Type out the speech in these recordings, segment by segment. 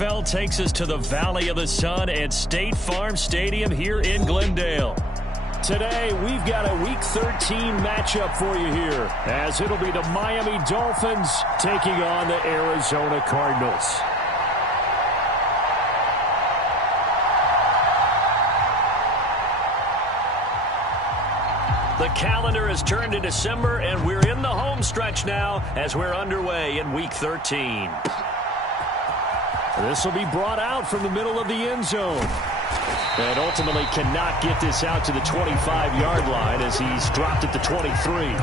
NFL takes us to the Valley of the Sun at State Farm Stadium here in Glendale. Today, we've got a Week 13 matchup for you here, as it'll be the Miami Dolphins taking on the Arizona Cardinals. The calendar has turned to December, and we're in the home stretch now as we're underway in Week 13. This will be brought out from the middle of the end zone. And ultimately cannot get this out to the 25-yard line as he's dropped at the 23.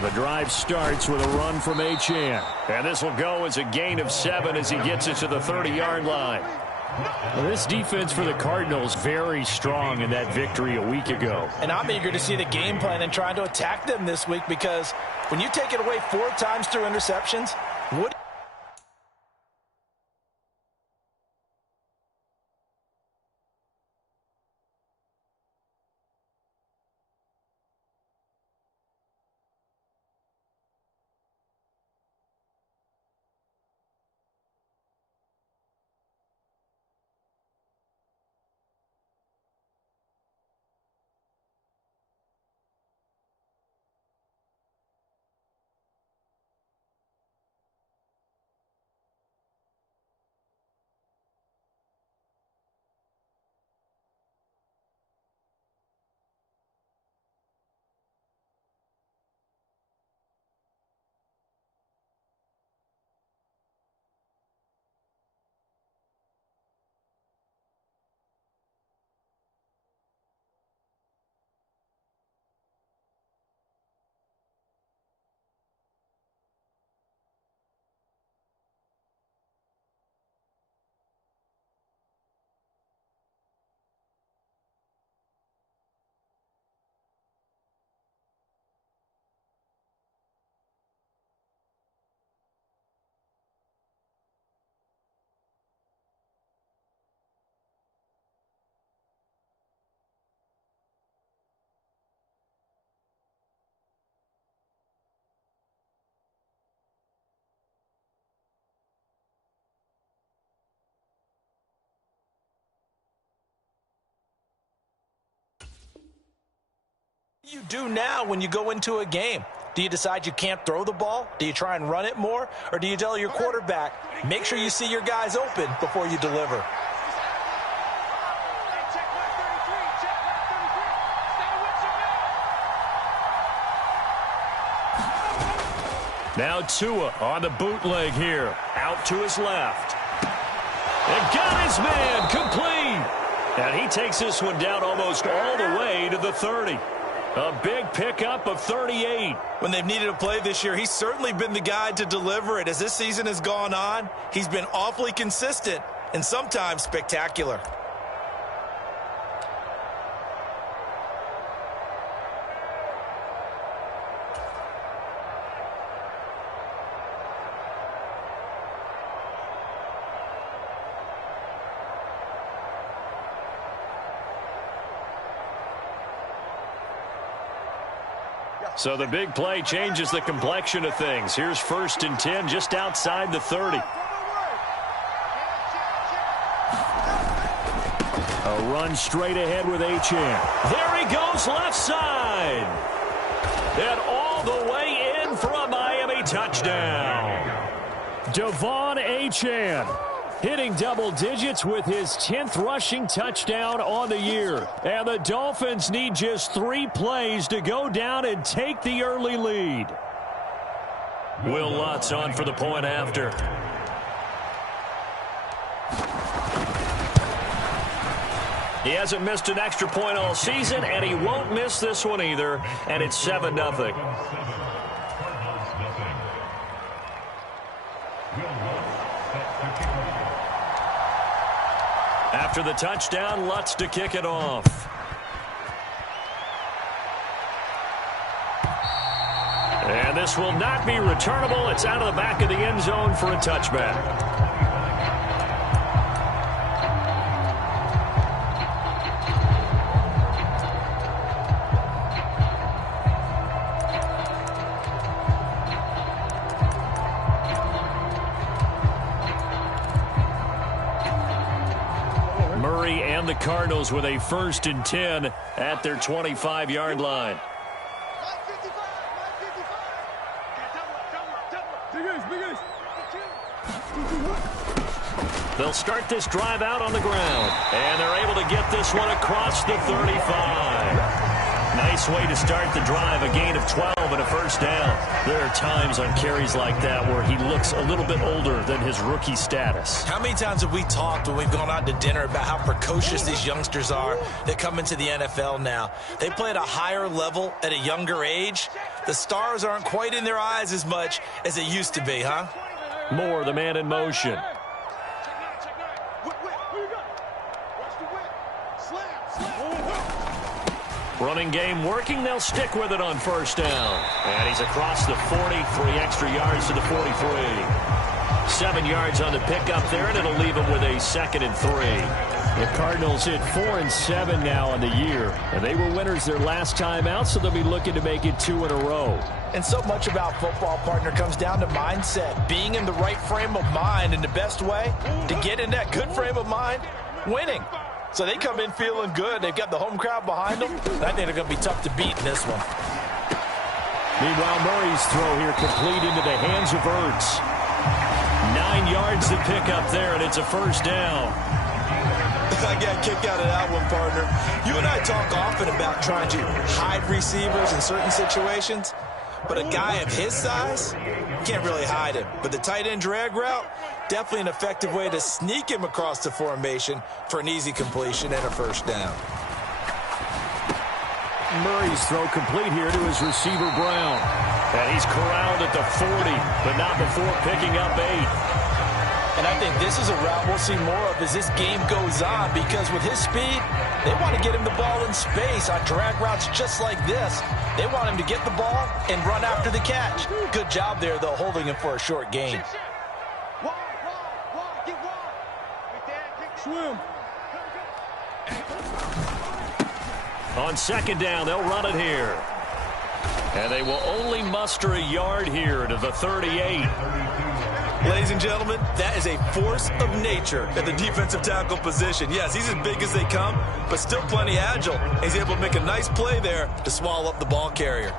The drive starts with a run from Achane. And this will go as a gain of 7 as he gets it to the 30-yard line. Well, this defense for the Cardinals very strong in that victory a week ago. And I'm eager to see the game plan and trying to attack them this week, because when you take it away 4 times through interceptions, what you do now when you go into a game? Do you decide you can't throw the ball? Do you try and run it more? Or do you tell your quarterback, make sure you see your guys open before you deliver? Now Tua on the bootleg here. Out to his left. And got his man complete. And he takes this one down almost all the way to the 30. A big pickup of 38. When they've needed a play this year, he's certainly been the guy to deliver it. As this season has gone on, he's been awfully consistent and sometimes spectacular. So the big play changes the complexion of things. Here's 1st and 10 just outside the 30. A run straight ahead with Achane. There he goes left side. And all the way in for a Miami touchdown. Devon Achane hitting double digits with his 10th rushing touchdown on the year. And the Dolphins need just 3 plays to go down and take the early lead. Will Lutz on for the point after. He hasn't missed an extra point all season, and he won't miss this one either. And it's 7-0. After the touchdown, Lutz to kick it off. And this will not be returnable. It's out of the back of the end zone for a touchback. Murray and the Cardinals with a 1st and 10 at their 25-yard line. They'll start this drive out on the ground, and they're able to get this one across the 35. Nice way to start the drive, a gain of 12 and a 1st down. There are times on carries like that where he looks a little bit older than his rookie status. How many times have we talked when we've gone out to dinner about how precocious these youngsters are that come into the NFL now? They play at a higher level at a younger age. The stars aren't quite in their eyes as much as they used to be, huh? Moore, the man in motion. Running game working. They'll stick with it on 1st down. And he's across the 40, 3 extra yards to the 43. 7 yards on the pickup there, and it'll leave him with a 2nd and 3. The Cardinals hit 4 and 7 now on the year. And they were winners their last time out, so they'll be looking to make it 2 in a row. And so much about football, partner, comes down to mindset. Being in the right frame of mind, and the best way to get in that good frame of mind, winning. So they come in feeling good. They've got the home crowd behind them. I think they're going to be tough to beat in this one. Meanwhile, Murray's throw here complete into the hands of Ertz. 9 yards to pick up there, and it's a 1st down. I got a kick out of that one, partner. You and I talk often about trying to hide receivers in certain situations, but a guy of his size, you can't really hide him. But the tight end drag route, definitely an effective way to sneak him across the formation for an easy completion and a 1st down. Murray's throw complete here to his receiver, Brown. And he's corralled at the 40, but not before picking up 8. And I think this is a route we'll see more of as this game goes on, because with his speed, they want to get him the ball in space on drag routes just like this. They want him to get the ball and run after the catch. Good job there, though, holding him for a short gain. Swim. On 2nd down, they'll run it here. And they will only muster a yard here to the 38. Ladies and gentlemen, that is a force of nature at the defensive tackle position. Yes, he's as big as they come, but still plenty agile. He's able to make a nice play there to swallow up the ball carrier.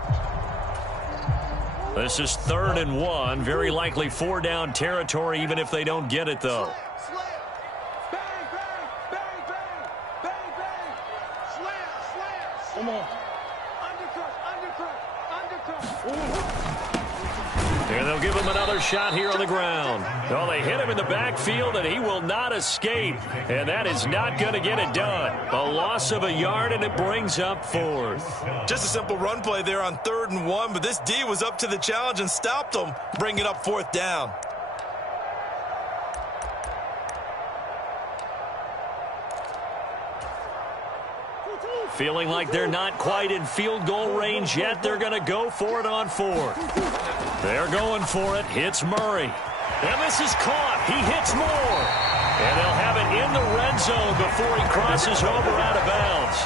This is 3rd and 1. Very likely 4-down territory, even if they don't get it, though. Come on. And they'll give him another shot here on the ground. Well, they hit him in the backfield, and he will not escape. And that is not going to get it done. A loss of a yard, and it brings up 4th. Just a simple run play there on 3rd and 1, but this D was up to the challenge and stopped him, bringing up 4th down. Feeling like they're not quite in field goal range yet. They're going to go for it on 4th. They're going for it. Hits Murray. And this is caught. He hits Moore. And they'll have it in the red zone before he crosses over out of bounds.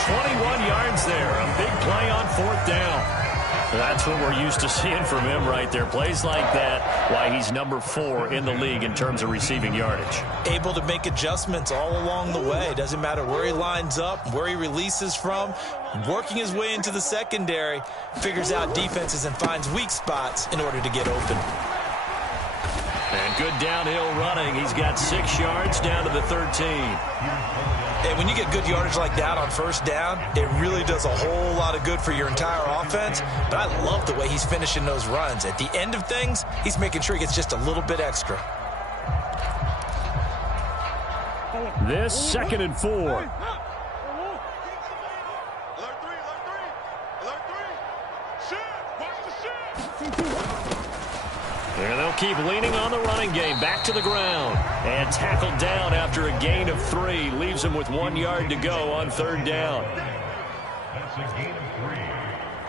21 yards there. A big play on 4th down. That's what we're used to seeing from him right there. Plays like that, why he's number 4 in the league in terms of receiving yardage. Able to make adjustments all along the way. Doesn't matter where he lines up, where he releases from. Working his way into the secondary, figures out defenses and finds weak spots in order to get open. And good downhill running. He's got 6 yards down to the 13. And when you get good yardage like that on 1st down, it really does a whole lot of good for your entire offense. But I love the way he's finishing those runs. At the end of things, he's making sure he gets just a little bit extra. This 2nd and 4. There they'll keep leaning on the running game. Back to the ground. And tackled down after a gain of 3. Leaves him with 1 yard to go on 3rd down. That's a gain of 3.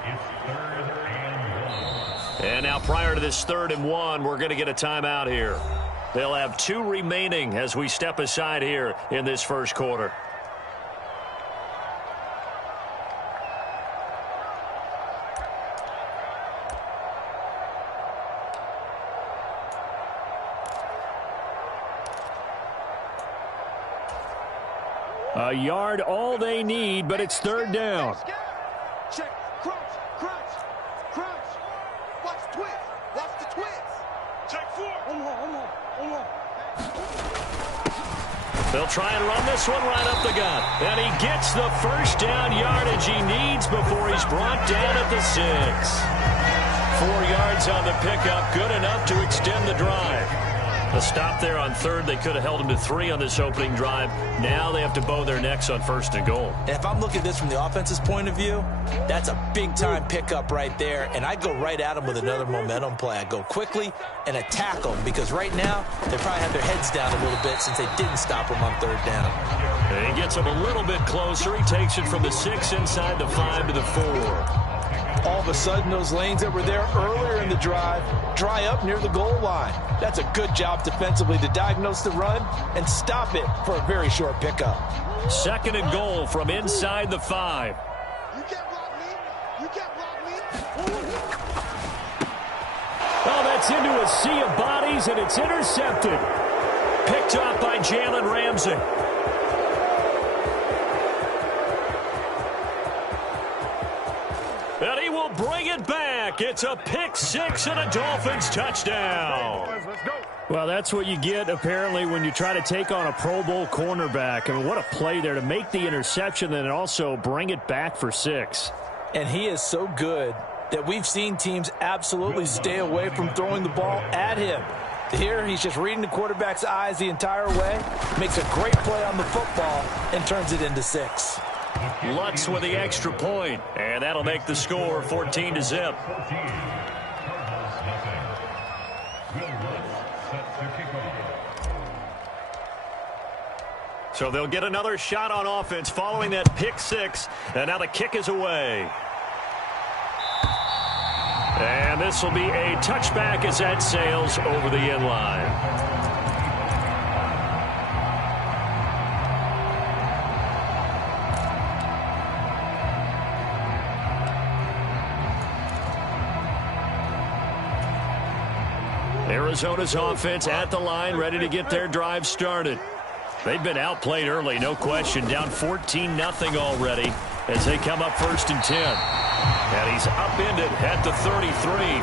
It's 3rd and 1. And now prior to this 3rd and 1, we're going to get a timeout here. They'll have 2 remaining as we step aside here in this first quarter. A yard all they need, but it's 3rd down. Check, crunch, crunch, crunch. Watch the twist, watch the twist. Check 4. One more. They'll try and run this one right up the gut. And he gets the first down yardage he needs before he's brought down at the 6. 4 yards on the pickup, good enough to extend the drive. A stop there on 3rd. They could have held him to 3 on this opening drive. Now they have to bow their necks on 1st and goal. And if I'm looking at this from the offense's point of view, that's a big-time pickup right there. And I go right at him with another momentum play. I go quickly and attack them because right now they probably have their heads down a little bit since they didn't stop him on 3rd down. And he gets him a little bit closer. He takes it from the 6 inside the 5 to the 4. All of a sudden, those lanes that were there earlier in the drive dry up near the goal line. That's a good job defensively to diagnose the run and stop it for a very short pickup. 2nd and goal from inside the 5. You can't block me. You can't block me. Oh, that's into a sea of bodies, and it's intercepted. Picked up by Jalen Ramsey. And he will bring it back. It's a pick 6 and a Dolphins touchdown. Well, that's what you get, apparently, when you try to take on a Pro Bowl cornerback. I mean, what a play there to make the interception and also bring it back for 6. And he is so good that we've seen teams absolutely stay away from throwing the ball at him. Here, he's just reading the quarterback's eyes the entire way, makes a great play on the football, and turns it into 6. Lutz with the extra point, and that'll make the score 14-0. So they'll get another shot on offense following that pick 6, and now the kick is away. And this will be a touchback as that sails over the end line. Arizona's offense at the line, ready to get their drive started. They've been outplayed early, no question. Down 14-0 already as they come up 1st and 10. And he's upended at the 33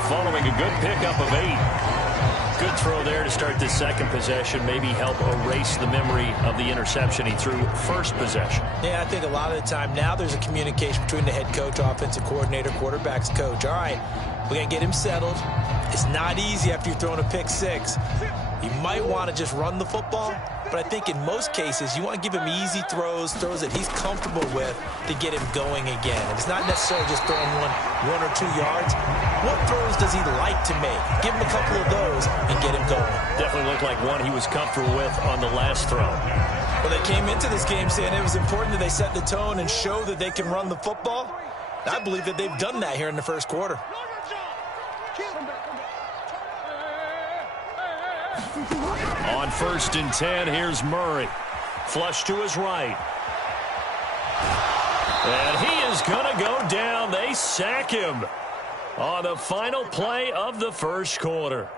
following a good pickup of 8. Good throw there to start the second possession. Maybe help erase the memory of the interception he threw first possession. Yeah, I think a lot of the time now there's a communication between the head coach, offensive coordinator, quarterback's coach. All right, we got to get him settled. It's not easy after you're throwing a pick 6. You might want to just run the football, but I think in most cases you want to give him easy throws that he's comfortable with to get him going again. And it's not necessarily just throwing one or 2 yards. What throws does he like to make? Give him a couple of those and get him going. Definitely looked like one he was comfortable with on the last throw. Well, they came into this game saying it was important that they set the tone and show that they can run the football. I believe that they've done that here in the first quarter. On 1st and 10, here's Murray. Flush to his right. And he is going to go down. They sack him on the final play of the first quarter.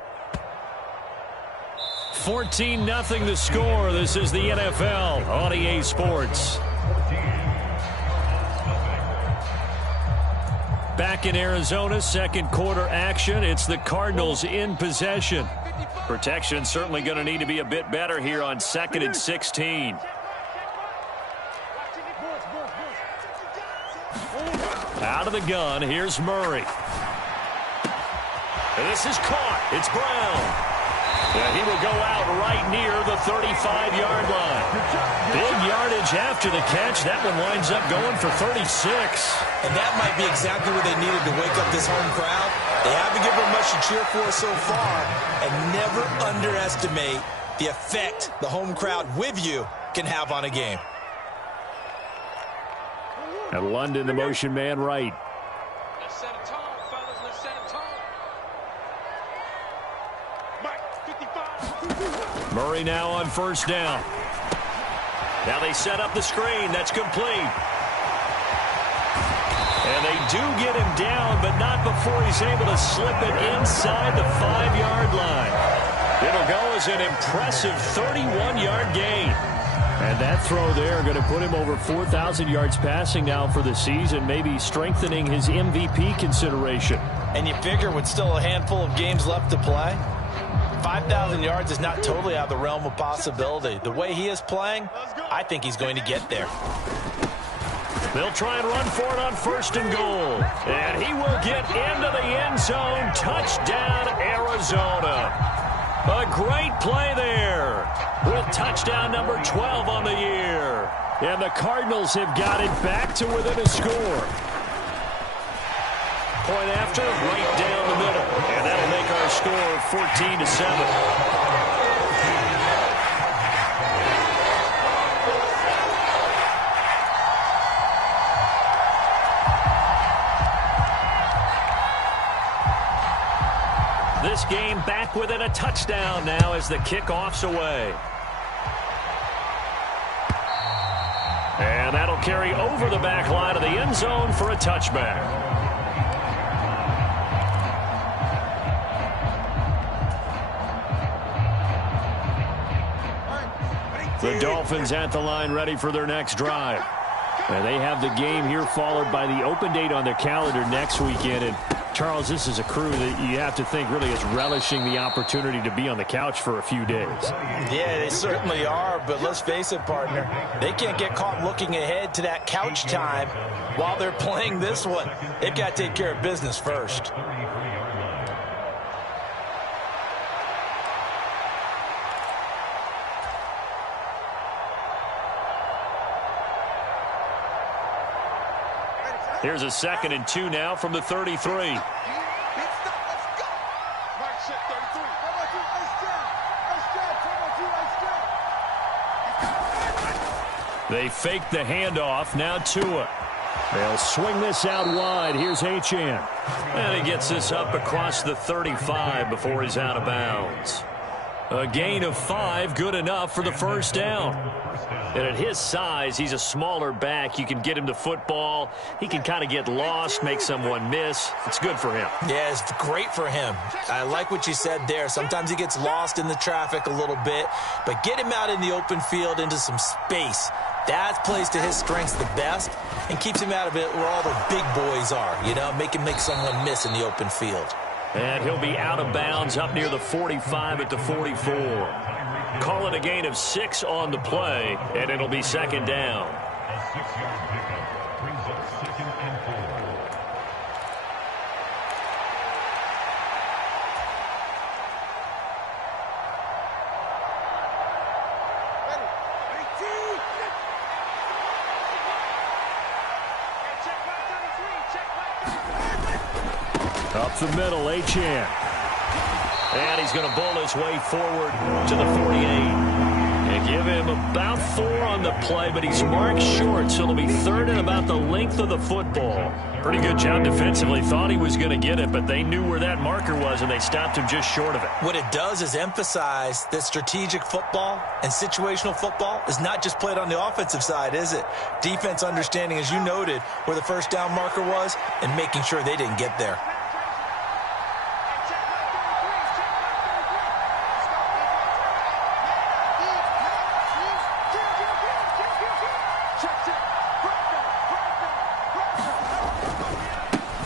14-0 the score. This is the NFL on EA Sports. Back in Arizona, second quarter action. It's the Cardinals in possession. Protection certainly going to need to be a bit better here on 2nd and 16. Out of the gun, here's Murray. And this is caught. It's Brown. And he will go out right near the 35-yard line. Big yardage yardage after the catch. That one winds up going for 36. And that might be exactly what they needed to wake up this home crowd. They haven't given them much to cheer for so far. And never underestimate the effect the home crowd with you can have on a game. And London, the motion man, right. Let's set a tone, fellas. Let's set a tone. Mike, 55. Murray now on first down. Now they set up the screen. That's complete. And they do get him down, but not before he's able to slip it inside the 5-yard line. It'll go as an impressive 31-yard gain. And that throw there going to put him over 4,000 yards passing now for the season, maybe strengthening his MVP consideration. And you figure with still a handful of games left to play, 5,000 yards is not totally out of the realm of possibility. The way he is playing, I think he's going to get there. They'll try and run for it on first and goal. And he will get into the end zone. Touchdown, Arizona. A great play there with touchdown number 12 on the year. And the Cardinals have got it back to within a score. Point after, right down the middle. And that'll make our score 14-7. This game back within a touchdown now as the kickoff's away. And that'll carry over the back line of the end zone for a touchback. The Dolphins at the line ready for their next drive. And they have the game here followed by the open date on their calendar next weekend. And Charles, this is a crew that you have to think really is relishing the opportunity to be on the couch for a few days. Yeah, they certainly are, but let's face it, partner. They can't get caught looking ahead to that couch time while they're playing this one. They've got to take care of business first. Here's a 2nd and 2 now from the 33. They fake the handoff. Now Tua. They'll swing this out wide. Here's Achane. And he gets this up across the 35 before he's out of bounds. A gain of 5, good enough for the first down. And at his size, he's a smaller back. You can get him the football. He can kind of get lost, make someone miss. It's good for him. Yeah, it's great for him. I like what you said there. Sometimes he gets lost in the traffic a little bit, but get him out in the open field into some space. That plays to his strengths the best and keeps him out of it where all the big boys are, you know, make someone miss in the open field. And he'll be out of bounds up near the 45 at the 44. Call it a gain of 6 on the play, and it'll be 2nd down. A 6-yard pickup brings up 2nd and 4. Up the middle, Achane. And he's going to bowl his way forward to the 48. And give him about 4 on the play, but he's marked short, so it'll be 3rd and about the length of the football. Pretty good job defensively. Thought he was going to get it, but they knew where that marker was, and they stopped him just short of it. What it does is emphasize that strategic football and situational football is not just played on the offensive side, is it? Defense understanding, as you noted, where the first down marker was and making sure they didn't get there.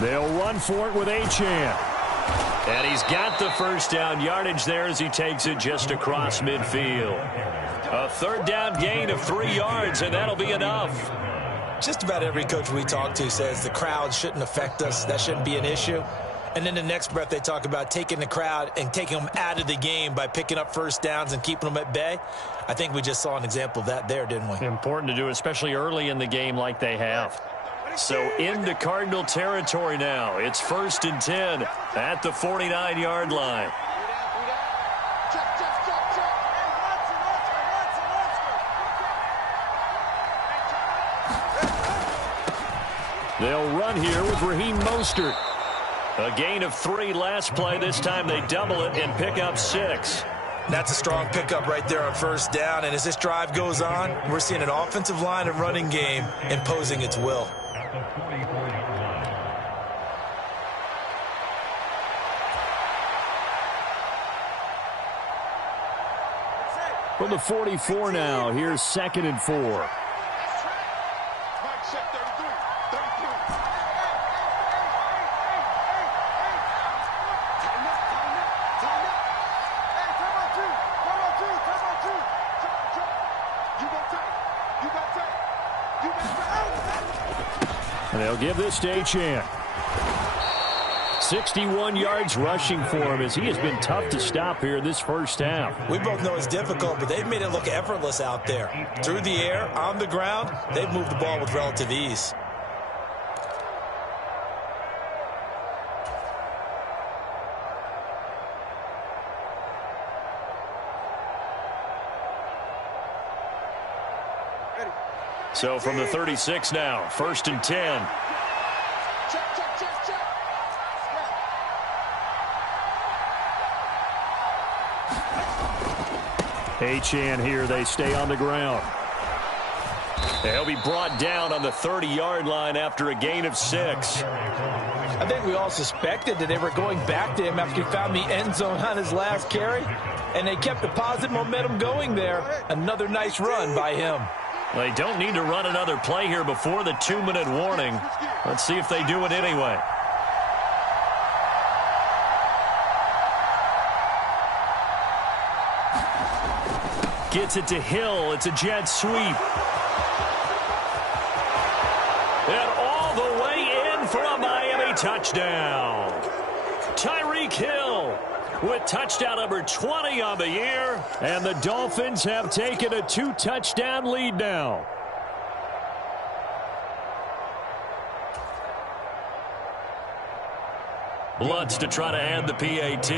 They'll run for it with Achane. And he's got the first down yardage there as he takes it just across midfield. A 3rd down gain of 3 yards, and that'll be enough. Just about every coach we talk to says the crowd shouldn't affect us. That shouldn't be an issue. And then the next breath they talk about taking the crowd and taking them out of the game by picking up first downs and keeping them at bay. I think we just saw an example of that there, didn't we? Important to do, especially early in the game like they have. So into Cardinal territory now. It's 1st and 10 at the 49-yard line. They'll run here with Raheem Mostert. A gain of 3 last play. This time they double it and pick up 6. That's a strong pickup right there on first down. And as this drive goes on, we're seeing an offensive line and running game imposing its will. From the 44 now, here's 2nd and 4. And they'll give this to Achane. 61 yards rushing for him as he has been tough to stop here this first half. We both know it's difficult, but they've made it look effortless out there. Through the air, on the ground, they've moved the ball with relative ease. So from the 36 now, 1st and 10. Achane here, they stay on the ground. They'll be brought down on the 30-yard line after a gain of 6. I think we all suspected that they were going back to him after he found the end zone on his last carry, and they kept the positive momentum going there. Another nice run by him. They don't need to run another play here before the 2-minute warning. Let's see if they do it anyway. Gets it to Hill. It's a jet sweep. And all the way in for a Miami touchdown. Tyreek Hill with touchdown number 20 on the year. And the Dolphins have taken a 2-touchdown lead now. Lutz to try to add the PAT.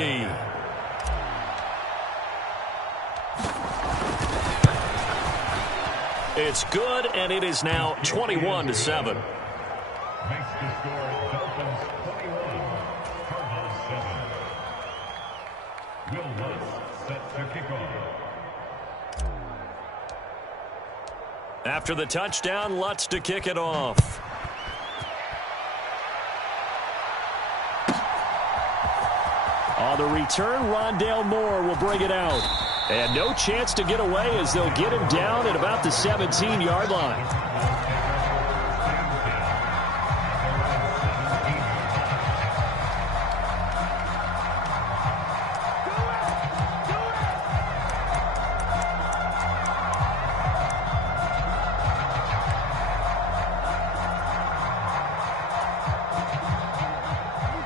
It's good, and it is now 21-7. Makes the score Dolphins 21, Cardinals 7. Will Lutz set to kick off. After the touchdown, Lutz to kick it off. On the return, Rondale Moore will bring it out. And no chance to get away as they'll get him down at about the 17-yard line.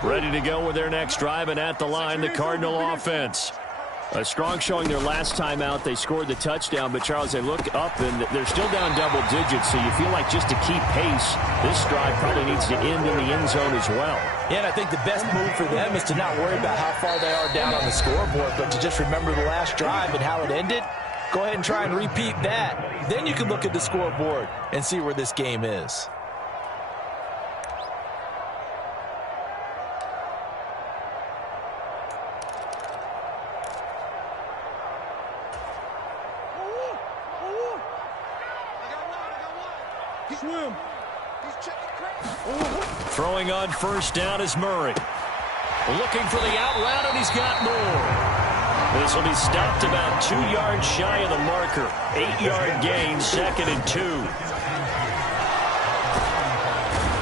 Ready to go with their next drive, and at the line, the Cardinal offense. A strong showing their last time out. They scored the touchdown, but, Charles, they look up, and they're still down double digits, so you feel like just to keep pace, this drive probably needs to end in the end zone as well. Yeah, and I think the best move for them is to not worry about how far they are down on the scoreboard, but to just remember the last drive and how it ended. Go ahead and try and repeat that. Then you can look at the scoreboard and see where this game is. Throwing on first down is Murray. Looking for the out route, and he's got more. This will be stopped about 2 yards shy of the marker. 8-yard gain, 2nd and 2.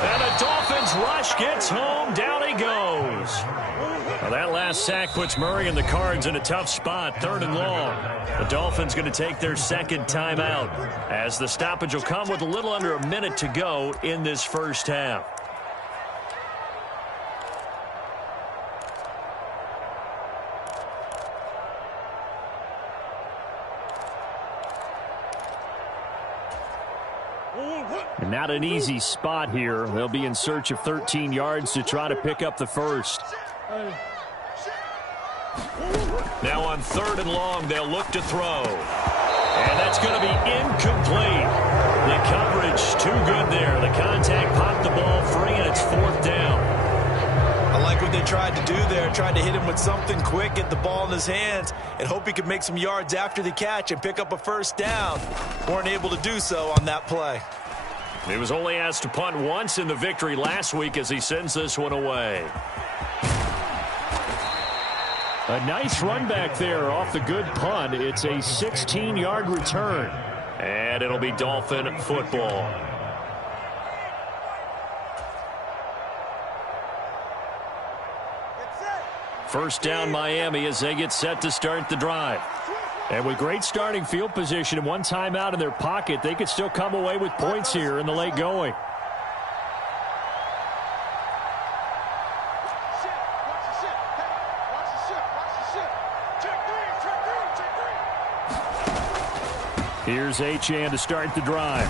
And the Dolphins rush gets home. Down he goes. Well, that last sack puts Murray and the Cards in a tough spot. 3rd and long. The Dolphins going to take their second timeout as the stoppage will come with a little under a minute to go in this first half. And not an easy spot here. They'll be in search of 13 yards to try to pick up the first. Now on 3rd and long, they'll look to throw. And that's going to be incomplete. The coverage too good there. The contact popped the ball free, and it's 4th down. I like what they tried to do there. Tried to hit him with something quick, get the ball in his hands, and hope he could make some yards after the catch and pick up a first down. Weren't able to do so on that play. He was only asked to punt once in the victory last week as he sends this one away. A nice run back there off the good punt. It's a 16-yard return. And it'll be Dolphin football. First down Miami as they get set to start the drive. And with great starting field position and one timeout in their pocket, they could still come away with points here in the late going. Here's Achane to start the drive.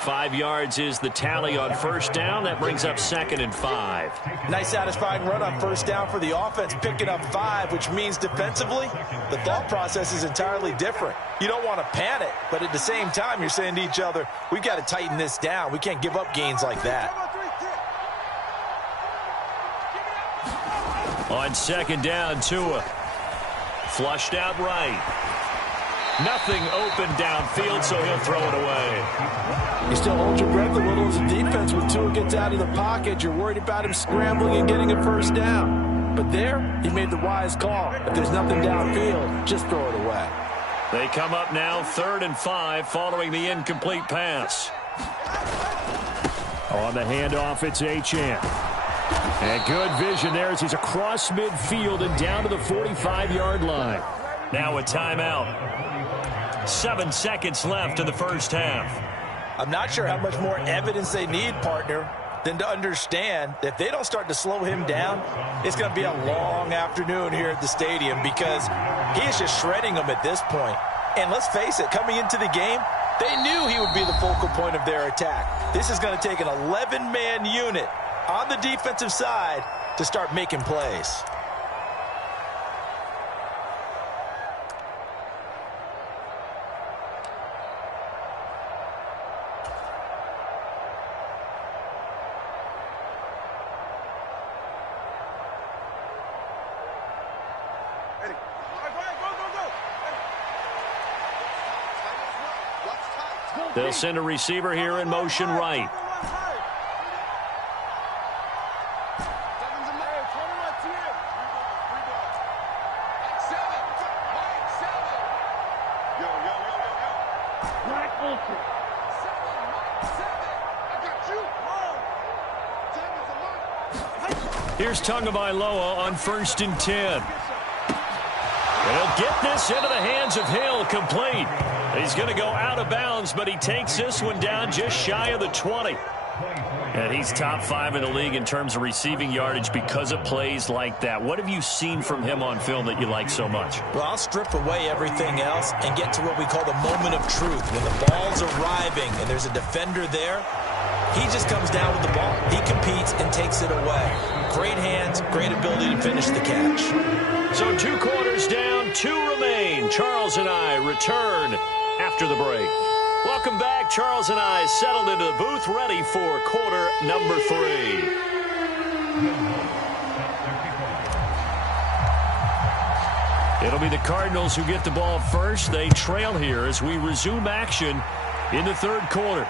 5 yards is the tally on first down. That brings up 2nd and 5. Nice satisfying run on first down for the offense, picking up 5, which means defensively, the thought process is entirely different. You don't want to panic, but at the same time, you're saying to each other, we've got to tighten this down. We can't give up gains like that. On 2nd down, Tua. Flushed out right. Nothing open downfield, so he'll throw it away. You still hold your breath a little as a defense when Tua gets out of the pocket. You're worried about him scrambling and getting a first down. But there, he made the wise call. If there's nothing downfield, just throw it away. They come up now 3rd and 5 following the incomplete pass. On the handoff, it's Achane. And good vision there as he's across midfield and down to the 45-yard line. Now a timeout. 7 seconds left in the first half. I'm not sure how much more evidence they need, partner, than to understand that if they don't start to slow him down, it's going to be a long afternoon here at the stadium because he is just shredding them at this point. And let's face it, coming into the game, they knew he would be the focal point of their attack. This is going to take an 11-man unit on the defensive side to start making plays. They'll send a receiver here in motion right. Here's Tagovailoa on 1st and 10. He'll get this into the hands of Hill, complete. He's going to go out of bounds, but he takes this one down just shy of the 20. And he's top 5 in the league in terms of receiving yardage because of plays like that. What have you seen from him on film that you like so much? Well, I'll strip away everything else and get to what we call the moment of truth. When the ball's arriving and there's a defender there, he just comes down with the ball. He competes and takes it away. Great hands, great ability to finish the catch. So 2 quarters down, 2 remain. Charles and I return after the break. Welcome back. Charles and I settled into the booth, ready for quarter number 3. It'll be the Cardinals who get the ball first. They trail here as we resume action in the 3rd quarter.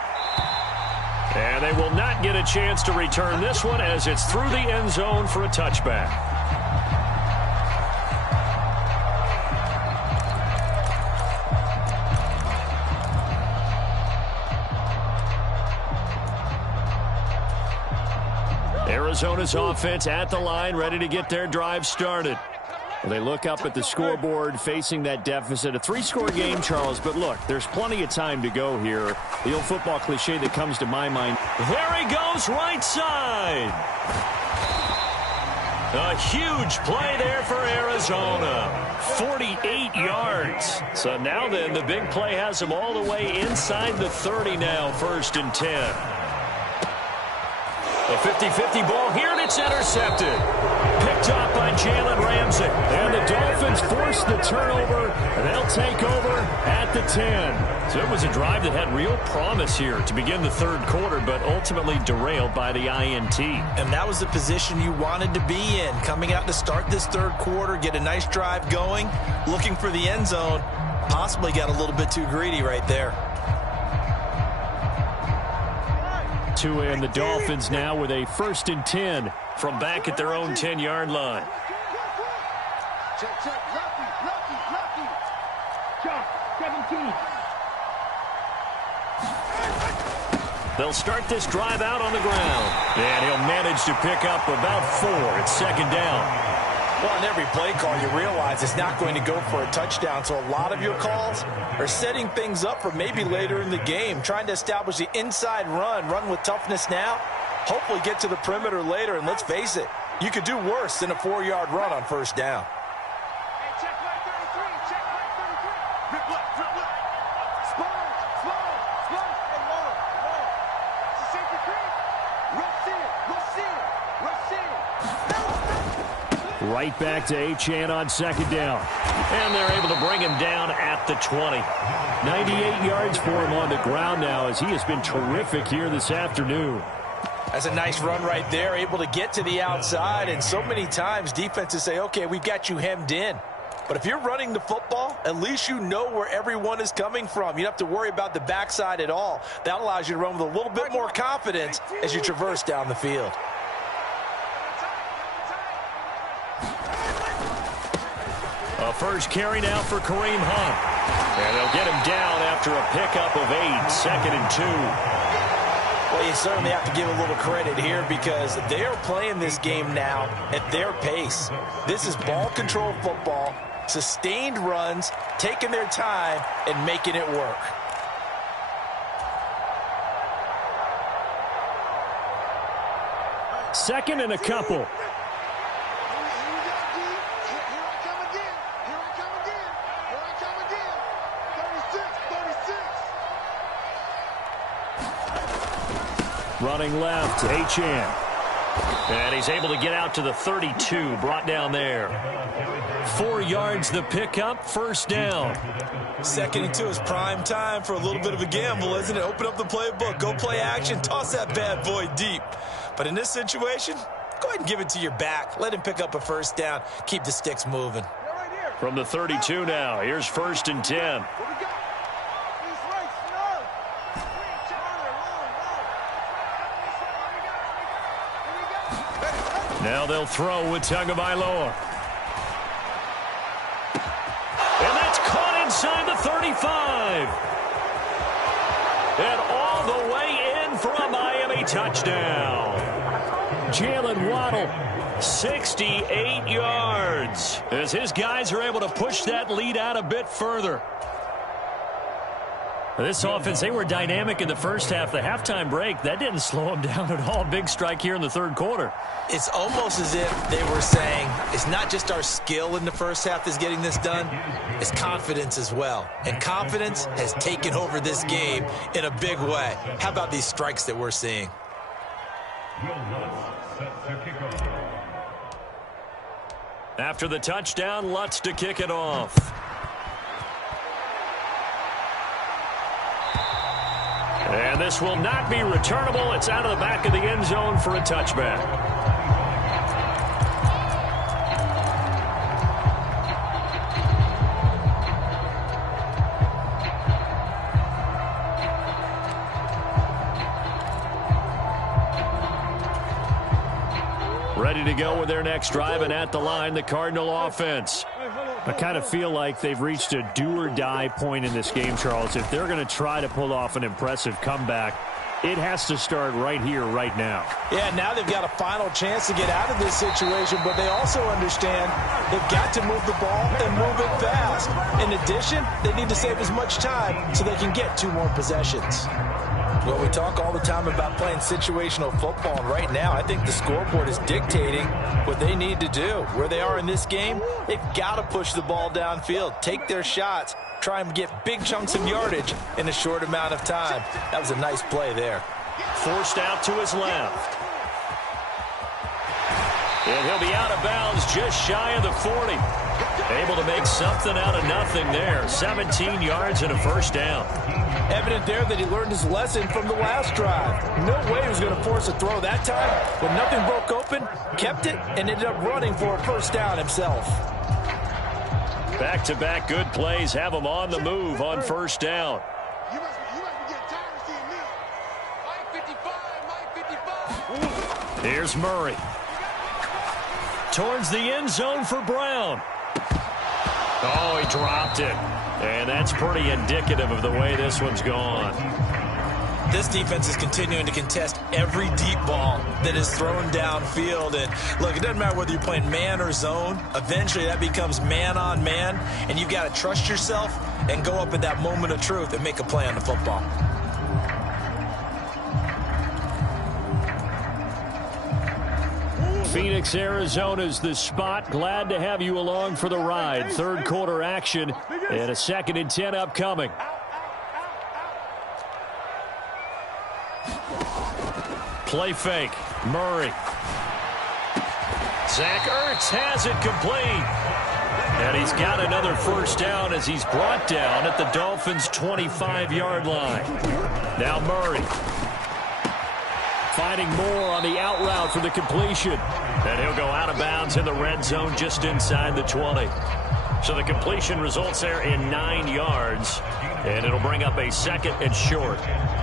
And they will not get a chance to return this one as it's through the end zone for a touchback. Arizona's offense at the line, ready to get their drive started. Well, they look up at the scoreboard, facing that deficit. A 3-score game, Charles, but look, there's plenty of time to go here. The old football cliche that comes to my mind. There he goes, right side. A huge play there for Arizona. 48 yards. So now then, the big play has them all the way inside the 30 now, 1st and 10. A 50-50 ball here, and it's intercepted. Picked off by Jalen Ramsey. And the Dolphins force the turnover, and they'll take over at the 10. So it was a drive that had real promise here to begin the 3rd quarter, but ultimately derailed by the INT. And that was the position you wanted to be in. Coming out to start this 3rd quarter, get a nice drive going, looking for the end zone. Possibly got a little bit too greedy right there. Tua and the Dolphins now with a 1st and 10 from back at their own 10-yard line. Check, lucky. Jump, 17. They'll start this drive out on the ground. And he'll manage to pick up about 4. It's 2nd down. Well, on every play call, you realize it's not going to go for a touchdown, so a lot of your calls are setting things up for maybe later in the game, trying to establish the inside run with toughness now, hopefully get to the perimeter later, and let's face it, you could do worse than a 4-yard run on 1st down. Hey, check right 33, Rip left. Small. Hey, low. It's a safety creep. Rush in. Right back to Achane on 2nd down. And they're able to bring him down at the 20. 98 yards for him on the ground now as he has been terrific here this afternoon. That's a nice run right there, able to get to the outside, and so many times defenses say, okay, we've got you hemmed in. But if you're running the football, at least you know where everyone is coming from. You don't have to worry about the backside at all. That allows you to run with a little bit more confidence as you traverse down the field. A first carry now for Kareem Hunt. And they'll get him down after a pickup of 8, 2nd and 2. Well, you certainly have to give a little credit here because they are playing this game now at their pace. This is ball control football, sustained runs, taking their time and making it work. Second and a couple. Running left, Achane. And he's able to get out to the 32, brought down there. 4 yards the pickup, 1st down. 2nd and 2 is prime time for a little bit of a gamble, isn't it? Open up the playbook, go play action, toss that bad boy deep. But in this situation, go ahead and give it to your back. Let him pick up a 1st down, keep the sticks moving. From the 32 now, here's 1st and 10. Now they'll throw with Tagovailoa. And that's caught inside the 35. And all the way in for a Miami touchdown. Jalen Waddle, 68 yards. As his guys are able to push that lead out a bit further. This offense, they were dynamic in the first half. The halftime break, that didn't slow them down at all. Big strike here in the 3rd quarter. It's almost as if they were saying, it's not just our skill in the first half that's getting this done, it's confidence as well. And confidence has taken over this game in a big way. How about these strikes that we're seeing? After the touchdown, Lutz to kick it off. And this will not be returnable. It's out of the back of the end zone for a touchback. Ready to go with their next drive, and at the line, the Cardinal offense. I kind of feel like they've reached a do-or-die point in this game, Charles. If they're going to try to pull off an impressive comeback, it has to start right here, right now. Yeah, now they've got a final chance to get out of this situation, but they also understand they've got to move the ball and move it fast. In addition, they need to save as much time so they can get 2 more possessions. Well, we talk all the time about playing situational football, and right now I think the scoreboard is dictating what they need to do. Where they are in this game, they've got to push the ball downfield, take their shots, try and get big chunks of yardage in a short amount of time. That was a nice play there. Forced out to his left. And he'll be out of bounds just shy of the 40. Able to make something out of nothing there. 17 yards and a first down. Evident there that he learned his lesson from the last drive. No way he was going to force a throw that time. When nothing broke open, kept it, and ended up running for a first down himself. Back-to-back good plays have him on the move on first down. You must be getting tired of seeing me. Mike 55. Here's Murray. Towards the end zone for Brown. Oh, he dropped it. And that's pretty indicative of the way this one's gone. This defense is continuing to contest every deep ball that is thrown downfield. And look, it doesn't matter whether you're playing man or zone. Eventually that becomes man on man, and you've got to trust yourself and go up at that moment of truth and make a play on the football. Phoenix, Arizona's the spot. Glad to have you along for the ride. Third quarter action and a 2nd and 10 upcoming. Play fake. Murray. Zach Ertz has it complete. And he's got another first down as he's brought down at the Dolphins' 25-yard line. Now Murray. Finding more on the out route for the completion. And he'll go out of bounds in the red zone just inside the 20. So the completion results there in 9 yards. And it'll bring up a 2nd and short.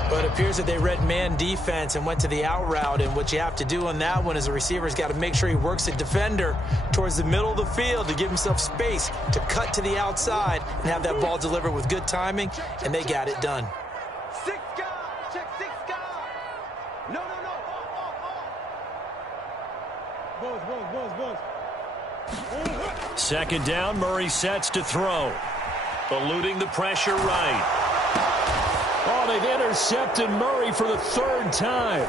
But it appears that they read man defense and went to the out route. And what you have to do on that one is the receiver's got to make sure he works the defender towards the middle of the field to give himself space to cut to the outside and have that ball delivered with good timing. And they got it done. 6 guys. Check 6 guys. No. Buzz. 2nd down, Murray sets to throw. Eluding the pressure right. Oh, they've intercepted Murray for the 3rd time.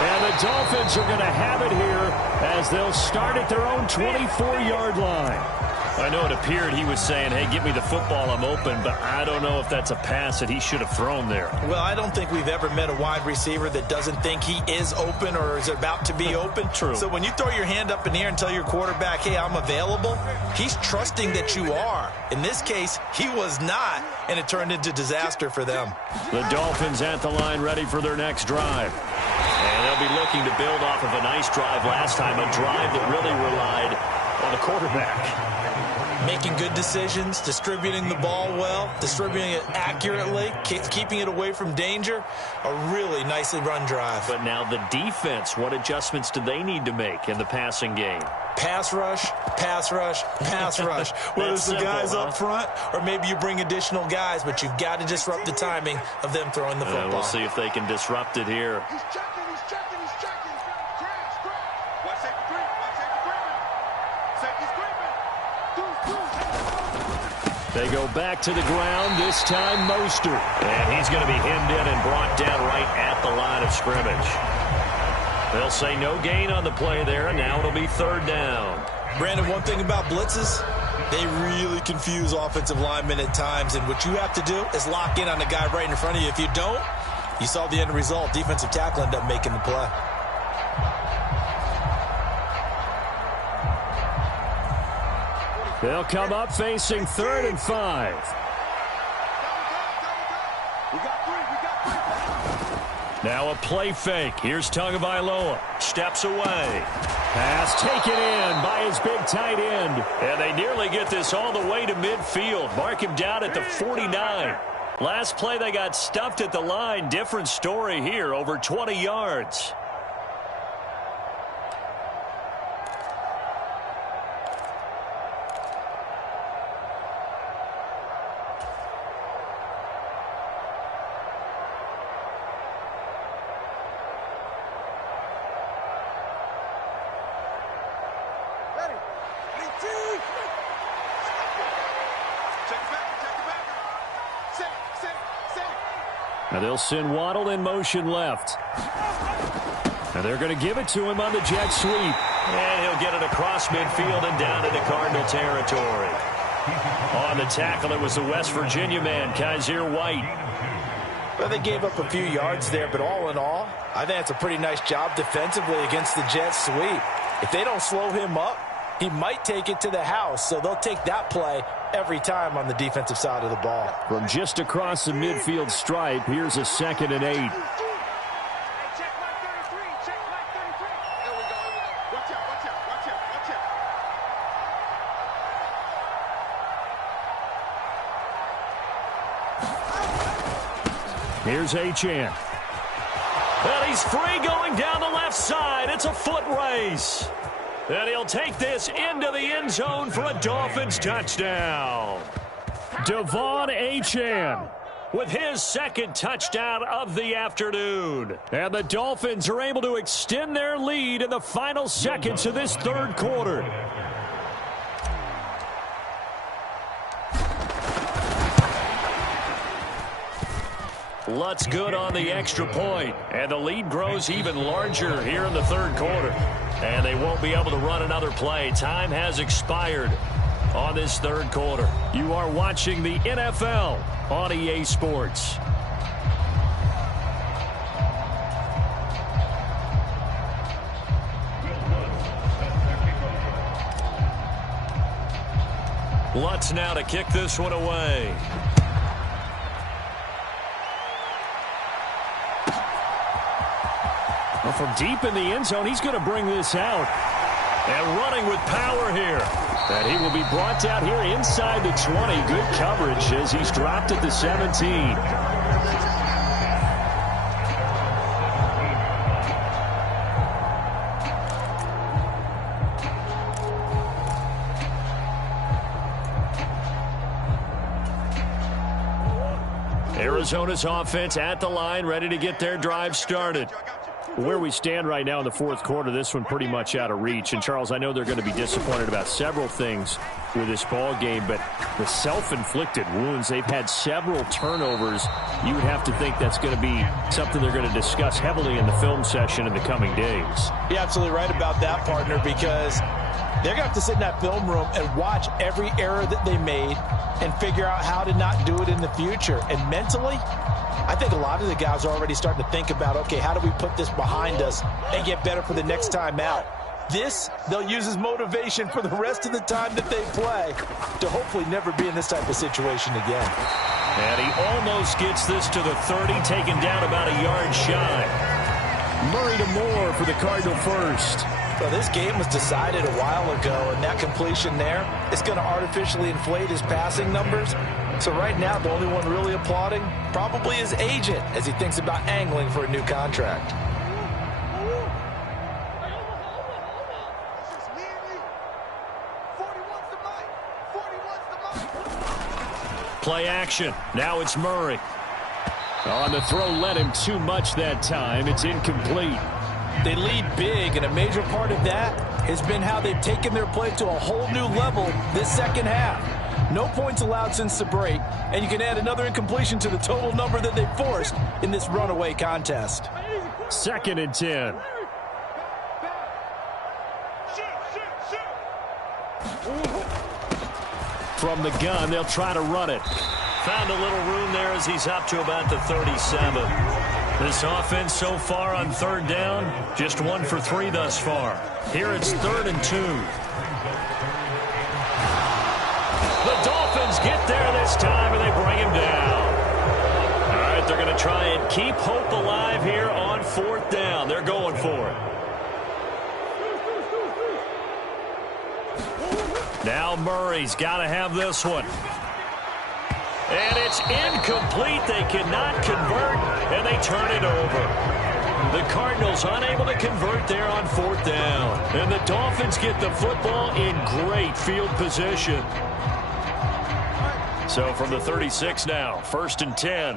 And the Dolphins are going to have it here as they'll start at their own 24-yard line. I know it appeared he was saying, hey, give me the football, I'm open, but I don't know if that's a pass that he should have thrown there. Well, I don't think we've ever met a wide receiver that doesn't think he is open or is about to be open. True. So when you throw your hand up in the air and tell your quarterback, hey, I'm available, he's trusting that you are. In this case, he was not, and it turned into disaster for them. The Dolphins at the line ready for their next drive. And they'll be looking to build off of a nice drive last time, a drive that really relied on the quarterback. Making good decisions, distributing the ball well, distributing it accurately, keeping it away from danger. A really nicely run drive. But now the defense, what adjustments do they need to make in the passing game? Pass rush, pass rush, pass rush. Whether it's the guys up front or maybe you bring additional guys, but you've got to disrupt the timing of them throwing the football. We'll see if they can disrupt it here. He's checking. Crash. Watch safety creeping. Safety's creeping. They go back to the ground, this time Mostert. And he's going to be hemmed in and brought down right at the line of scrimmage. They'll say no gain on the play there, and now it'll be 3rd down. Brandon, one thing about blitzes, they really confuse offensive linemen at times, and what you have to do is lock in on the guy right in front of you. If you don't, you saw the end result. Defensive tackle ended up making the play. They'll come up facing 3rd and 5. We got 3. Now a play fake. Here's Tagovailoa. Steps away. Pass taken in by his big tight end. And they nearly get this all the way to midfield. Mark him down at the 49. Last play they got stuffed at the line. Different story here. Over 20 yards. Now they'll send Waddle in motion left. And they're going to give it to him on the jet sweep. And he'll get it across midfield and down into Cardinal territory. On the tackle, it was the West Virginia man, Kaiser White. Well, they gave up a few yards there, but all in all, I think it's a pretty nice job defensively against the jet sweep. If they don't slow him up, he might take it to the house, so they'll take that play every time on the defensive side of the ball. From just across the midfield stripe, here's a 2nd and 8. Check line 33. Check line 33. There we go. Watch out. Watch out. Watch out. Watch out. Here's Achane. And he's free going down the left side. It's a foot race. And he'll take this into the end zone for a Dolphins touchdown. Devon Achane with his 2nd touchdown of the afternoon. And the Dolphins are able to extend their lead in the final seconds of this 3rd quarter. Lutz good on the extra point, and the lead grows even larger here in the 3rd quarter. And they won't be able to run another play. Time has expired on this 3rd quarter. You are watching the NFL on EA Sports. Lutz now to kick this one away. Well, from deep in the end zone, he's going to bring this out. And running with power here. And he will be brought down here inside the 20. Good coverage as he's dropped at the 17. Arizona's offense at the line, ready to get their drive started. Where we stand right now in the 4th quarter, this one pretty much out of reach. And, Charles, I know they're going to be disappointed about several things with this ball game, but the self-inflicted wounds, they've had several turnovers. You would have to think that's going to be something they're going to discuss heavily in the film session in the coming days. You're absolutely right about that, partner, because they're going to have to sit in that film room and watch every error that they made and figure out how to not do it in the future. And mentally, I think a lot of the guys are already starting to think about, okay, how do we put this behind us and get better for the next time out? This, they'll use as motivation for the rest of the time that they play to hopefully never be in this type of situation again. And he almost gets this to the 30, taken down about a yard shy. Murray to Moore for the Cardinal first. Well, this game was decided a while ago, and that completion there is going to artificially inflate his passing numbers. So right now, the only one really applauding probably his agent as he thinks about angling for a new contract. Play action. Now it's Murray. On the throw, led him too much that time. It's incomplete. They lead big, and a major part of that has been how they've taken their play to a whole new level this second half. No points allowed since the break, and you can add another incompletion to the total number that they forced in this runaway contest. 2nd and 10. From the gun, they'll try to run it. Found a little room there as he's up to about the 37. This offense so far on 3rd down, just 1 for 3 thus far. Here it's 3rd and 2. The Dolphins get there this time, and they bring him down. All right, they're going to try and keep hope alive here on 4th down. They're going for it. Now Murray's got to have this one. And it's incomplete. They cannot convert, and they turn it over. The Cardinals unable to convert there on 4th down. And the Dolphins get the football in great field position. So from the 36 now, 1st and 10.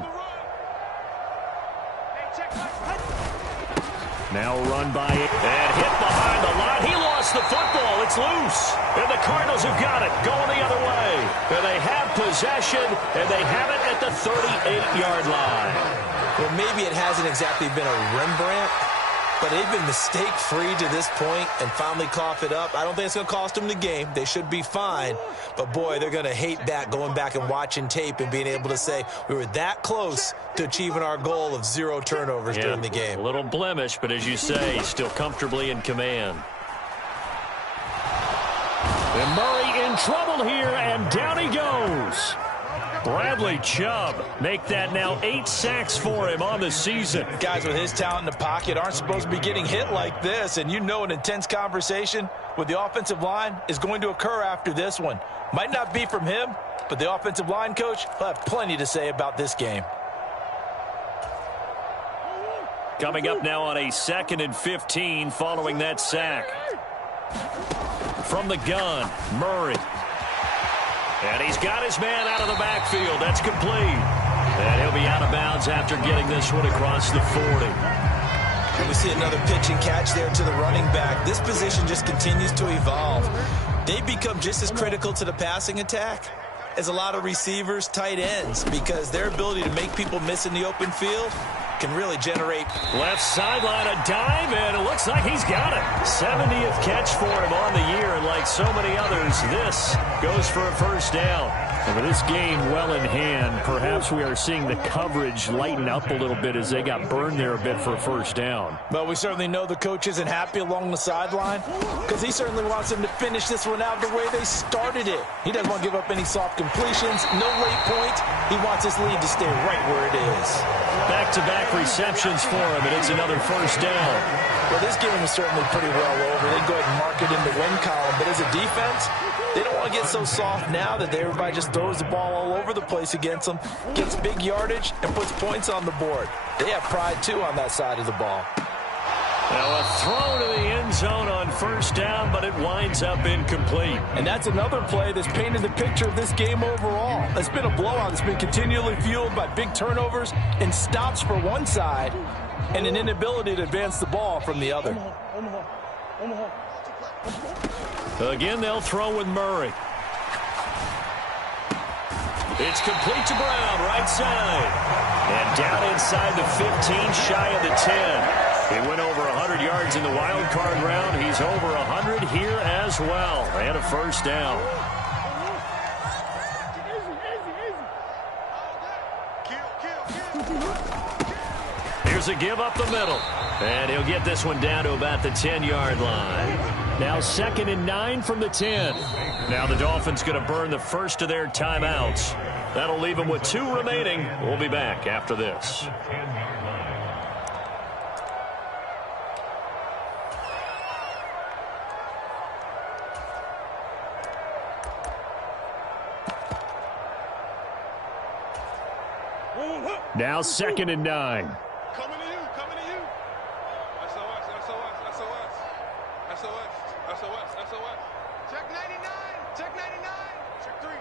Now run by it. And hit behind the line. He lost lost the football. It's loose. And the Cardinals have got it, going the other way. And they have possession, and they have it at the 38-yard line. Well, maybe it hasn't exactly been a Rembrandt, but they've been mistake-free to this point and finally cough it up. I don't think it's going to cost them the game. They should be fine. But, boy, they're going to hate that, going back and watching tape and being able to say we were that close to achieving our goal of 0 turnovers during the game. A little blemish, but as you say, still comfortably in command. And Murray in trouble here, and down he goes. Bradley Chubb make that now 8 sacks for him on the season. Guys with his talent in the pocket aren't supposed to be getting hit like this, and you know an intense conversation with the offensive line is going to occur after this one. Might not be from him, but the offensive line coach will have plenty to say about this game. Coming up now on a 2nd and 15 following that sack. From the gun, Murray. And he's got his man out of the backfield. That's complete. And he'll be out of bounds after getting this one across the 40. And we see another pitch and catch there to the running back. This position just continues to evolve. They become just as critical to the passing attack as a lot of receivers, tight ends, because their ability to make people miss in the open field can really generate. Left sideline, a dive, and it looks like he's got it. 70th catch for him on the year, and like so many others, this goes for a first down. And with this game well in hand, perhaps we are seeing the coverage lighten up a little bit as they got burned there a bit for a first down. Well, we certainly know the coach isn't happy along the sideline because he certainly wants them to finish this one out the way they started it. He doesn't want to give up any soft completions, no late point. He wants his lead to stay right where it is. Back-to-back receptions for him, and it's another first down. Well, this game was certainly pretty well over. They go ahead and mark it in the win column, but as a defense, they don't want to get so soft now that everybody just throws the ball all over the place against them, gets big yardage, and puts points on the board. They have pride, too, on that side of the ball. Now a throw to the end zone on first down, but it winds up incomplete. And that's another play that's painted the picture of this game overall. It's been a blowout that's been continually fueled by big turnovers and stops for one side and an inability to advance the ball from the other. Again, they'll throw with Murray. It's complete to Brown, right side. And down inside the 15, shy of the 10. He went over 100 yards in the wild card round. He's over 100 here as well. And a first down. Here's a give up the middle. And he'll get this one down to about the 10-yard line. Now 2nd and 9 from the 10. Now the Dolphins going to burn the first of their timeouts. That'll leave them with 2 remaining. We'll be back after this. Now 2nd and 9. Coming to you, coming to you. SOS, SOS, SOS. SOS, SOS, SOS. Check 99, check 99. Check 3.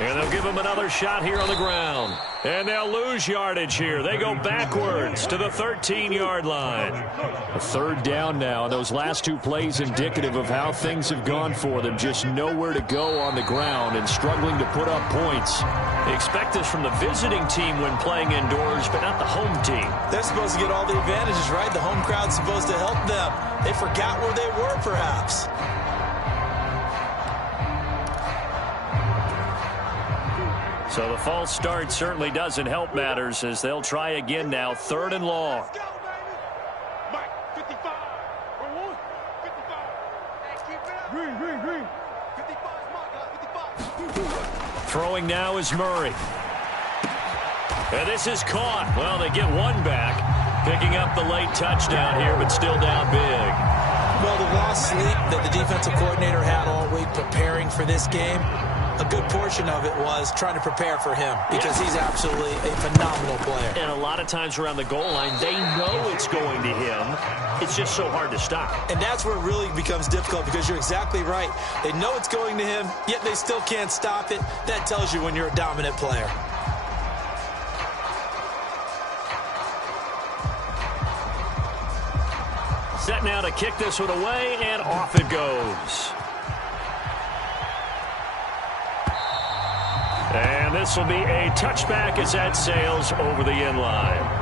And they'll give him another shot here on the ground. And they'll lose yardage here. They go backwards to the 13-yard line. A 3rd down now. And those last 2 plays indicative of how things have gone for them. Just nowhere to go on the ground and struggling to put up points. They expect this from the visiting team when playing indoors, but not the home team. They're supposed to get all the advantages, right? The home crowd's supposed to help them. They forgot where they were, perhaps. So the false start certainly doesn't help matters as they'll try again now. 3rd and long. Let's go, baby. Mike, 55. 55. Hey, keep it up. Green. 55 is my guy, 55. Throwing now is Murray. And this is caught. Well, they get one back. Picking up the late touchdown here, but still down big. Well, the lost sleep that the defensive coordinator had all week preparing for this game, a good portion of it was trying to prepare for him because he's absolutely a phenomenal player. And a lot of times around the goal line, they know it's going to him. It's just so hard to stop. And that's where it really becomes difficult because you're exactly right. They know it's going to him, yet they still can't stop it. That tells you when you're a dominant player. Set now to kick this one away, and off it goes. And this will be a touchback as that sails over the end line.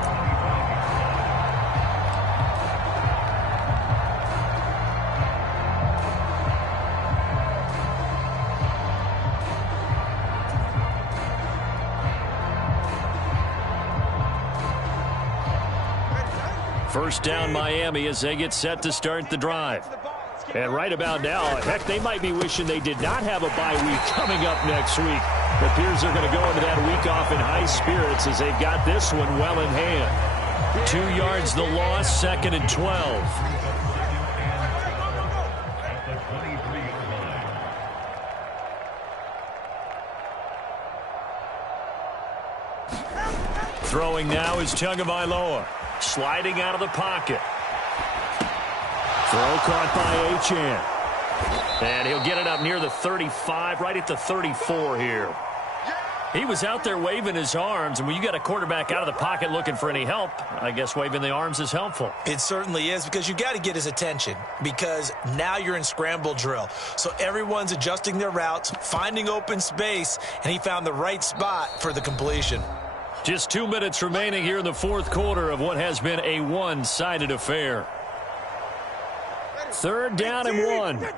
First down Miami as they get set to start the drive. And right about now, heck, they might be wishing they did not have a bye week coming up next week. It appears they're going to go into that week off in high spirits as they've got this one well in hand. 2 yards the loss, 2nd and 12. Throwing now is Tagovailoa. Sliding out of the pocket. Throw caught by Achane. And he'll get it up near the 35, right at the 34 here. He was out there waving his arms, and when you got a quarterback out of the pocket looking for any help, I guess waving the arms is helpful. It certainly is, because you got to get his attention, because now you're in scramble drill. So everyone's adjusting their routes, finding open space, and he found the right spot for the completion. Just 2 minutes remaining here in the fourth quarter of what has been a one-sided affair. 3rd down and 1.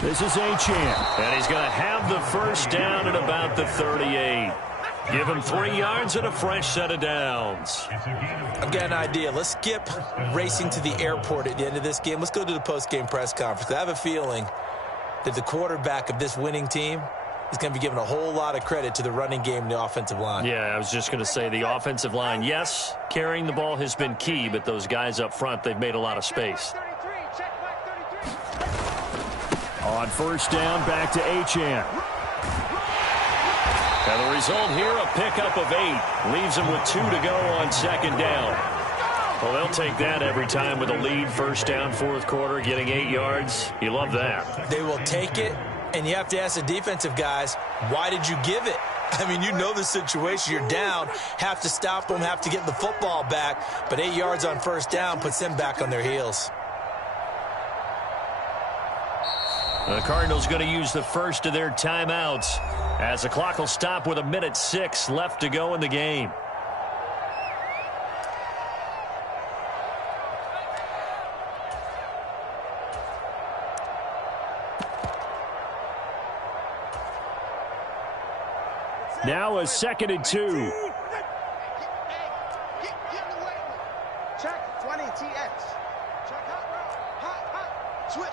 This is Achane, and he's going to have the first down at about the 38. Give him 3 yards and a fresh set of downs. I've got an idea. Let's skip racing to the airport at the end of this game. Let's go to the post-game press conference. I have a feeling that the quarterback of this winning team is going to be giving a whole lot of credit to the running game and the offensive line. Yeah, I was just going to say the offensive line, yes, carrying the ball has been key, but those guys up front, they've made a lot of space. On first down, back to Achane. And the result here, a pickup of 8. Leaves him with 2 to go on 2nd down. Well, they'll take that every time with a lead. First down, fourth quarter, getting 8 yards. You love that. They will take it, and you have to ask the defensive guys, why did you give it? I mean, you know the situation. You're down, have to stop them, have to get the football back. But 8 yards on first down puts them back on their heels. The Cardinals going to use the first of their timeouts as the clock will stop with 1:06 left to go in the game. Now a 2nd and 2. Check 20 TX. Check hot. Switch.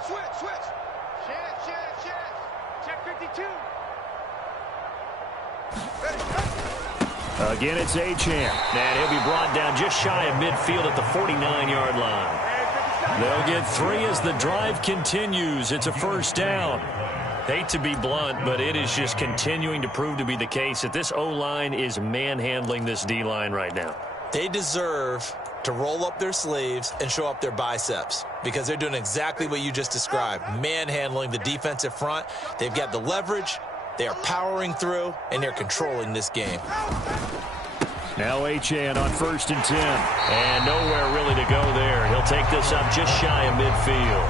Check 52. Again, it's Achane. And he'll be brought down just shy of midfield at the 49-yard line. They'll get 3 as the drive continues. It's a first down. Hate to be blunt, but it is just continuing to prove to be the case that this O-line is manhandling this D-line right now. They deserve to roll up their sleeves and show up their biceps, because they're doing exactly what you just described, manhandling the defensive front. They've got the leverage, they are powering through, and they're controlling this game. Now Achane on 1st and 10. And nowhere really to go there. He'll take this up just shy of midfield.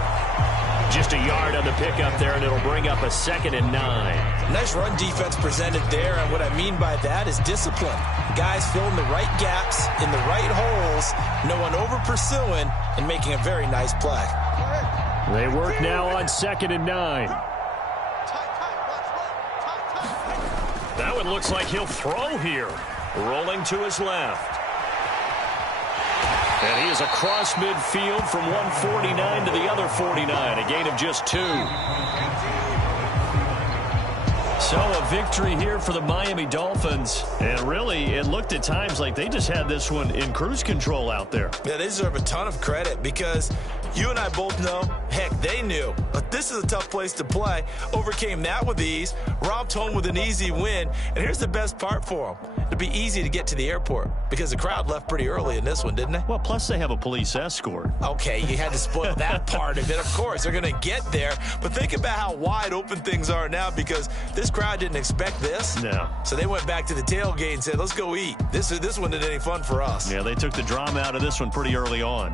Just a yard on the pickup there, and it'll bring up a 2nd and 9. Nice run defense presented there, and what I mean by that is discipline. Guys filling the right gaps in the right holes, no one over-pursuing, and making a very nice play. They work now on 2nd and 9. That one looks like he'll throw here. Rolling to his left. And he is across midfield from 149 to the other 49. A gain of just 2. So a victory here for the Miami Dolphins. And really, it looked at times like they just had this one in cruise control out there. Yeah, they deserve a ton of credit because you and I both know, heck, they knew. But this is a tough place to play. Overcame that with ease, romped home with an easy win. And here's the best part for them. It'd be easy to get to the airport because the crowd left pretty early in this one, didn't they? Well, plus they have a police escort. Okay, you had to spoil that part of it. Of course, they're going to get there. But think about how wide open things are now because this crowd didn't expect this. No. So they went back to the tailgate and said, let's go eat. This one didn't any fun for us. Yeah, they took the drama out of this one pretty early on.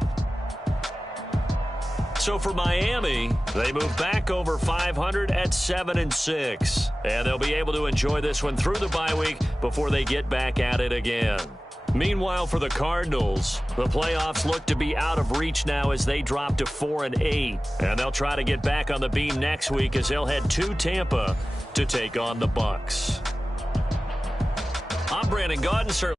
So for Miami, they move back over 500 at 7-6. And they'll be able to enjoy this one through the bye week before they get back at it again. Meanwhile, for the Cardinals, the playoffs look to be out of reach now as they drop to 4-8. And they'll try to get back on the beam next week as they'll head to Tampa to take on the Bucs. I'm Brandon Gaudin, sir.